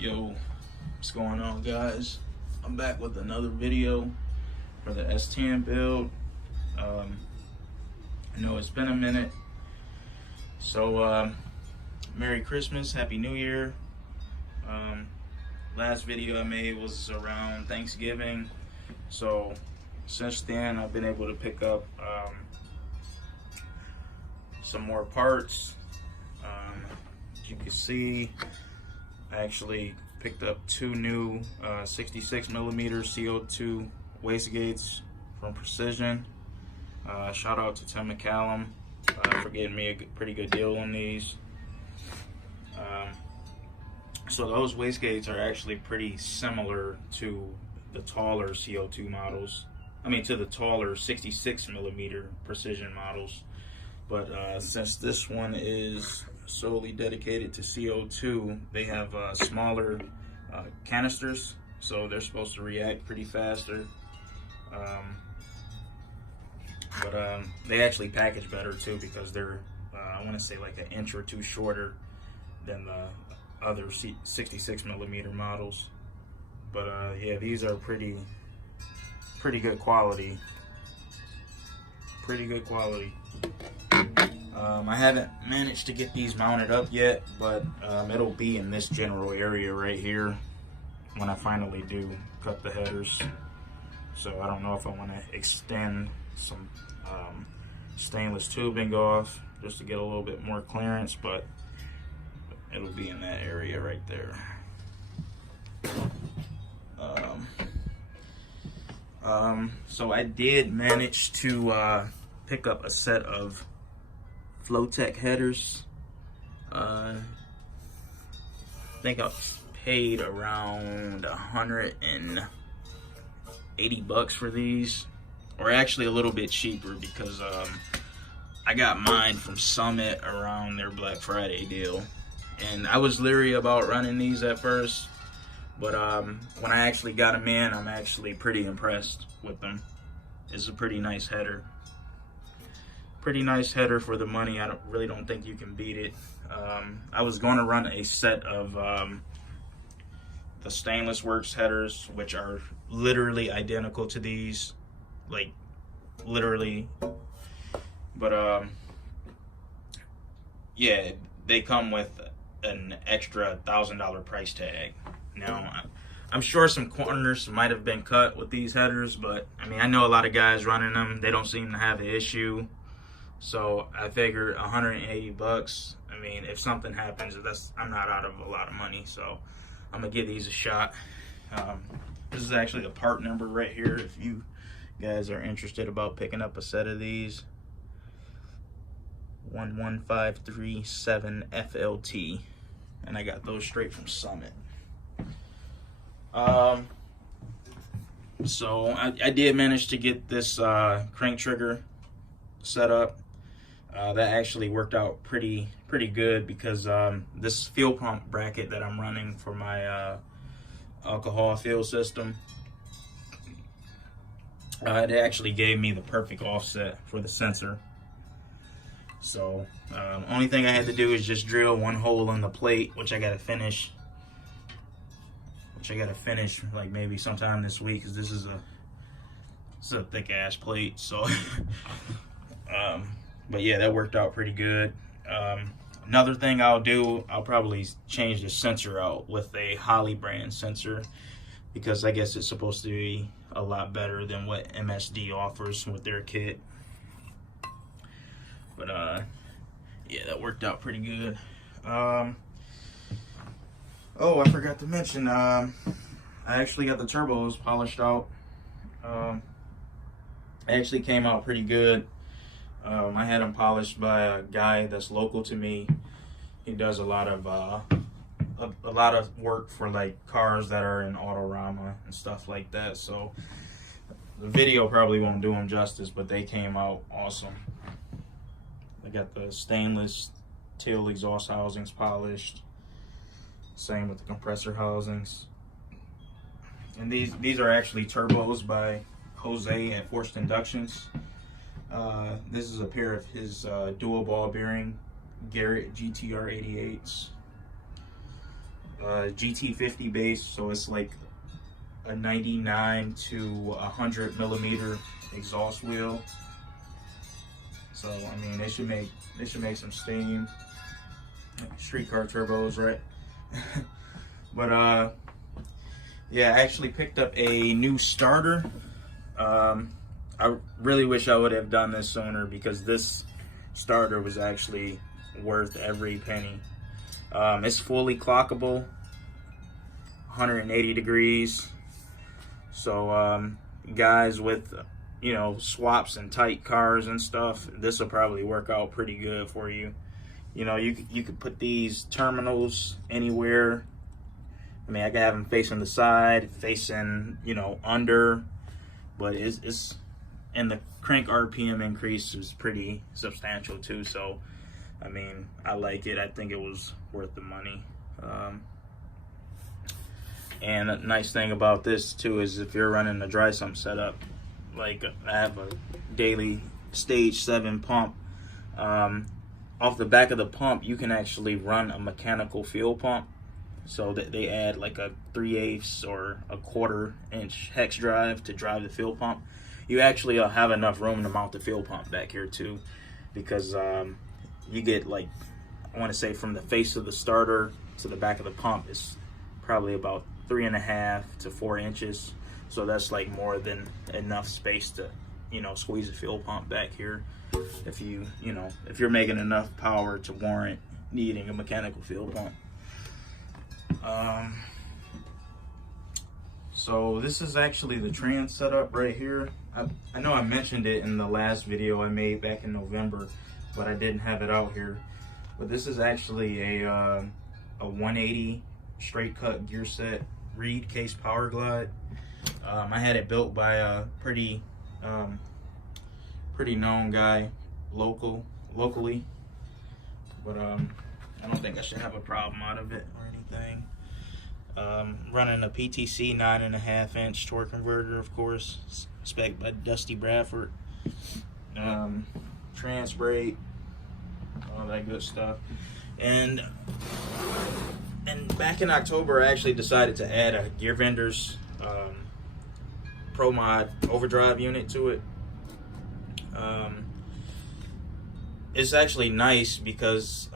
Yo, what's going on, guys? I'm back with another video for the S10 build. I know it's been a minute, so Merry Christmas, Happy New Year. Last video I made was around Thanksgiving, so since then I've been able to pick up some more parts. As you can see, I actually picked up two new 66 millimeter CO2 wastegates from Precision. Shout out to Tim McCallum for getting me a pretty good deal on these. So those wastegates are actually pretty similar to the taller CO2 models. I mean, to the taller 66 millimeter Precision models. But since this one is solely dedicated to CO2, they have smaller canisters, so they're supposed to react pretty faster. But they actually package better too, because they're I want to say like an inch or two shorter than the other 66 millimeter models. But yeah, these are pretty good quality. I haven't managed to get these mounted up yet, but it'll be in this general area right here when I finally do cut the headers. So I don't know if I want to extend some stainless tubing off just to get a little bit more clearance, but it'll be in that area right there. So I did manage to pick up a set of Flowtech headers. I think I paid around $180 for these, or actually a little bit cheaper, because I got mine from Summit around their Black Friday deal, and I was leery about running these at first, but when I actually got them in, I'm actually pretty impressed with them. It's a pretty nice header. Pretty nice header for the money. I really don't think you can beat it. I was going to run a set of the Stainless Works headers, which are literally identical to these, like literally. But yeah, they come with an extra $1,000 price tag. Now, I'm sure some corners might have been cut with these headers, but I mean, I know a lot of guys running them. They don't seem to have the issue. So I figured $180. I mean, if something happens, I'm not out of a lot of money. So I'm gonna give these a shot. This is actually the part number right here, if you guys are interested about picking up a set of these. 11537 FLT, and I got those straight from Summit. So I did manage to get this crank trigger set up. That actually worked out pretty good, because this fuel pump bracket that I'm running for my alcohol fuel system, it actually gave me the perfect offset for the sensor. So only thing I had to do is just drill one hole in the plate, which I gotta finish like maybe sometime this week, because this is a thick ass plate. So but yeah, that worked out pretty good. Another thing I'll do, I'll probably change the sensor out with a Holley brand sensor, because I guess it's supposed to be a lot better than what MSD offers with their kit. But yeah, that worked out pretty good. Oh, I forgot to mention, I actually got the turbos polished out. It actually came out pretty good. I had them polished by a guy that's local to me. He does a lot of work for like cars that are in Autorama and stuff like that. So the video probably won't do them justice, but they came out awesome. I got the stainless tail exhaust housings polished. Same with the compressor housings. And these are actually turbos by Jose at Forced Inductions. This is a pair of his dual ball bearing Garrett GTR 88s. GT50 base, so it's like a 99 to 100 millimeter exhaust wheel. So I mean, they should make some steam. Street car turbos, right? But yeah, I actually picked up a new starter. I really wish I would have done this sooner, because this starter was actually worth every penny. It's fully clockable, 180 degrees. So guys with, you know, swaps and tight cars and stuff, this will probably work out pretty good for you. You know, you could put these terminals anywhere. I mean, I could have them facing the side, facing, you know, under, but it's and the crank RPM increase is pretty substantial too. So, I mean, I like it. I think it was worth the money. And a nice thing about this too is if you're running a dry sump setup, like I have a daily stage 7 pump, off the back of the pump you can actually run a mechanical fuel pump. So that they add like a 3/8 or a 1/4 inch hex drive to drive the fuel pump. You actually have enough room to mount the fuel pump back here too, because you get, like, I want to say from the face of the starter to the back of the pump is probably about 3.5 to 4 inches. So that's like more than enough space to, you know, squeeze a fuel pump back here if if you're making enough power to warrant needing a mechanical fuel pump. So this is actually the trans setup right here. I know I mentioned it in the last video I made back in November, but I didn't have it out here. But this is actually a 180 straight cut gear set Reed case power glide. I had it built by a pretty known guy locally, but I don't think I should have a problem out of it or anything. Running a PTC 9.5 inch torque converter, of course, spec by Dusty Bradford. Trans brake, all that good stuff. And back in October, I actually decided to add a Gear Vendors Pro Mod overdrive unit to it. It's actually nice because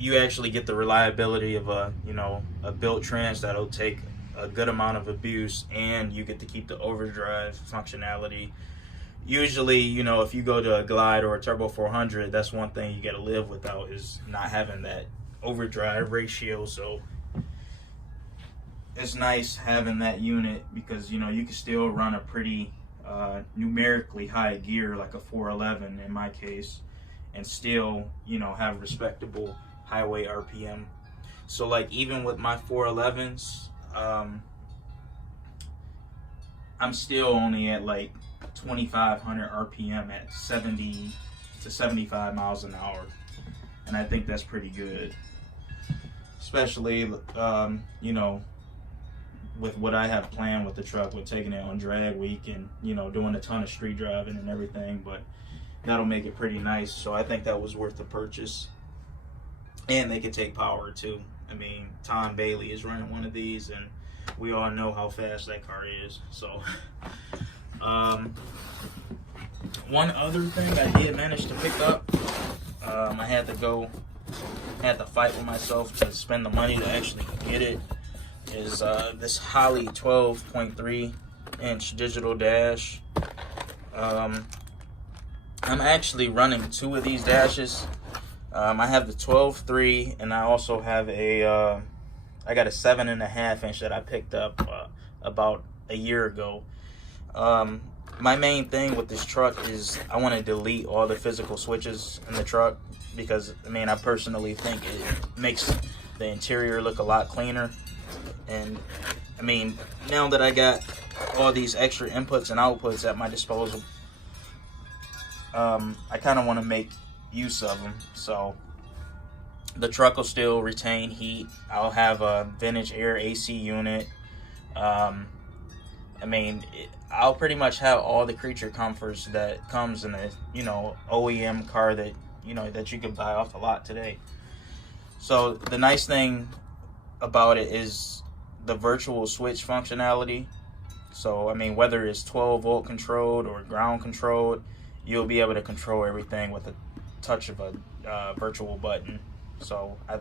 you actually get the reliability of a built trans that'll take a good amount of abuse, and you get to keep the overdrive functionality. Usually, if you go to a Glide or a Turbo 400, that's one thing you got to live without, is not having that overdrive ratio. So it's nice having that unit, because you can still run a pretty numerically high gear like a 411 in my case, and still have respectable highway RPM. So like even with my 411s, I'm still only at like 2,500 RPM at 70 to 75 miles an hour, and I think that's pretty good, especially with what I have planned with the truck, with taking it on drag week and doing a ton of street driving and everything. But that'll make it pretty nice, so I think that was worth the purchase. And they can take power too. I mean, Tom Bailey is running one of these, and we all know how fast that car is. So one other thing I did manage to pick up, I had to fight with myself to spend the money to actually get it, is this Holley 12.3 inch digital dash. I'm actually running 2 of these dashes. I have the 12.3, and I also have I got a 7.5 inch that I picked up about a year ago. My main thing with this truck is I want to delete all the physical switches in the truck, because I personally think it makes the interior look a lot cleaner. And now that I got all these extra inputs and outputs at my disposal, I kind of want to make use of them. So the truck will still retain heat. I'll have a vintage air AC unit. I'll pretty much have all the creature comforts that comes in a OEM car that that you can buy off the lot today. So the nice thing about it is the virtual switch functionality. So I mean, whether it's 12-volt controlled or ground controlled, you'll be able to control everything with a touch of a virtual button. So I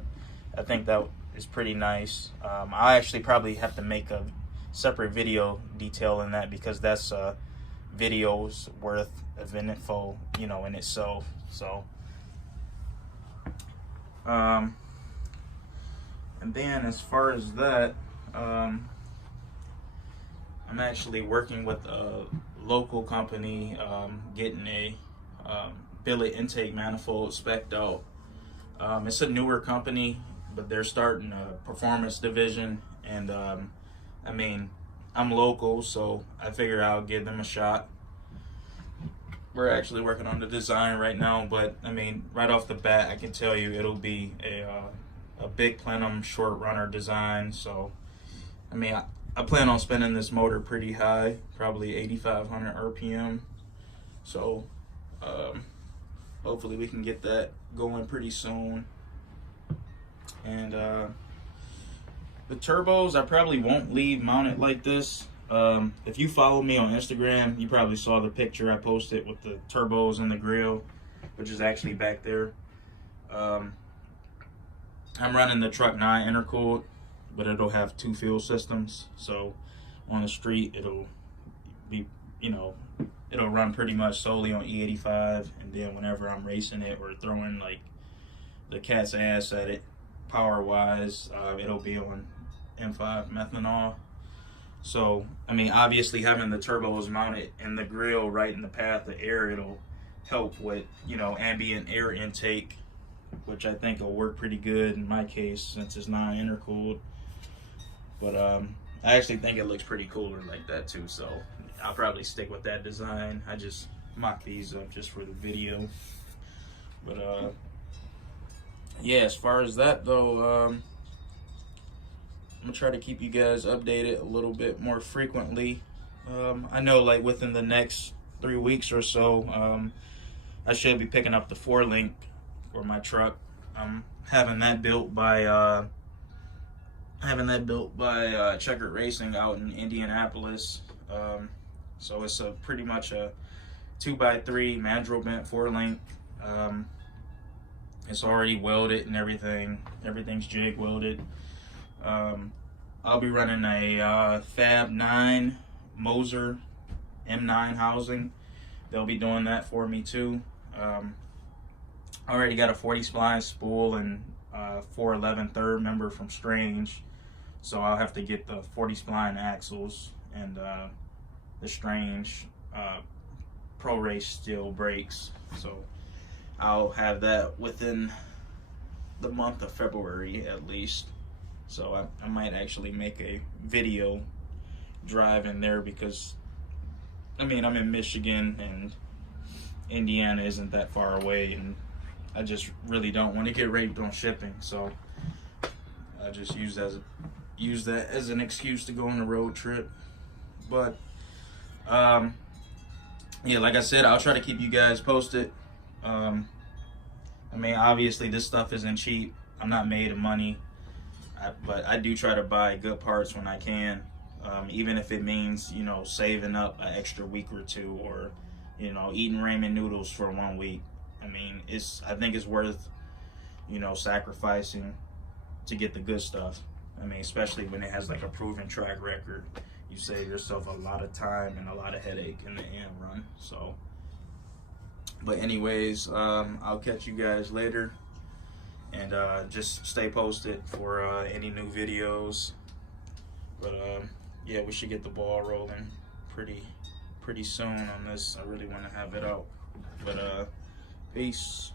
think that is pretty nice. I actually probably have to make a separate video detailing that, because that's video's worth of info, you know, in itself. So and then as far as that, I'm actually working with a local company, getting a billet intake manifold spec'd out. It's a newer company, but they're starting a performance division, and I mean, I'm local, so I figure I'll give them a shot. We're actually working on the design right now, but I mean, right off the bat, I can tell you it'll be a big plenum short runner design. So I mean, I plan on spinning this motor pretty high, probably 8,500 RPM. So hopefully we can get that going pretty soon. And the turbos I probably won't leave mounted like this. If you follow me on Instagram, you probably saw the picture I posted with the turbos and the grill, which is actually back there. I'm running the Truck 9 intercooled, but it'll have 2 fuel systems. So on the street, it'll be, you know, it'll run pretty much solely on E85, and then whenever I'm racing it or throwing like the cat's ass at it, power-wise, it'll be on M5 methanol. So, I mean, obviously having the turbos mounted in the grill right in the path of air, it'll help with, you know, ambient air intake, which I think will work pretty good in my case since it's not intercooled. But I actually think it looks pretty cooler like that too, so I'll probably stick with that design. I just mock these up just for the video. But yeah, as far as that though, I'm gonna try to keep you guys updated a little bit more frequently. I know like within the next 3 weeks or so, I should be picking up the 4-link for my truck. I'm having that built by Checkered Racing out in Indianapolis. So it's pretty much a 2x3 mandrel bent 4-link. It's already welded and everything. Everything's jig welded. I'll be running a Fab 9 Moser M9 housing. They'll be doing that for me too. I already got a 40 spline spool and 411 third member from Strange, so I'll have to get the 40 spline axles and the Strange Pro Race steel brakes. So I'll have that within the month of February at least. So I might actually make a video driving there, because I mean, I'm in Michigan and Indiana isn't that far away, and I just really don't want to get raped on shipping. So I just use that as an excuse to go on a road trip. But yeah, like I said, I'll try to keep you guys posted. I mean, obviously this stuff isn't cheap. I'm not made of money. But I do try to buy good parts when I can, even if it means, you know, saving up an extra week or two, or, you know, eating ramen noodles for 1 week. I mean, I think it's worth, you know, sacrificing to get the good stuff. I mean, especially when it has like a proven track record, you save yourself a lot of time and a lot of headache in the end run. So, but anyways, I'll catch you guys later. And just stay posted for any new videos. But yeah, we should get the ball rolling pretty soon on this. I really want to have it out. But peace.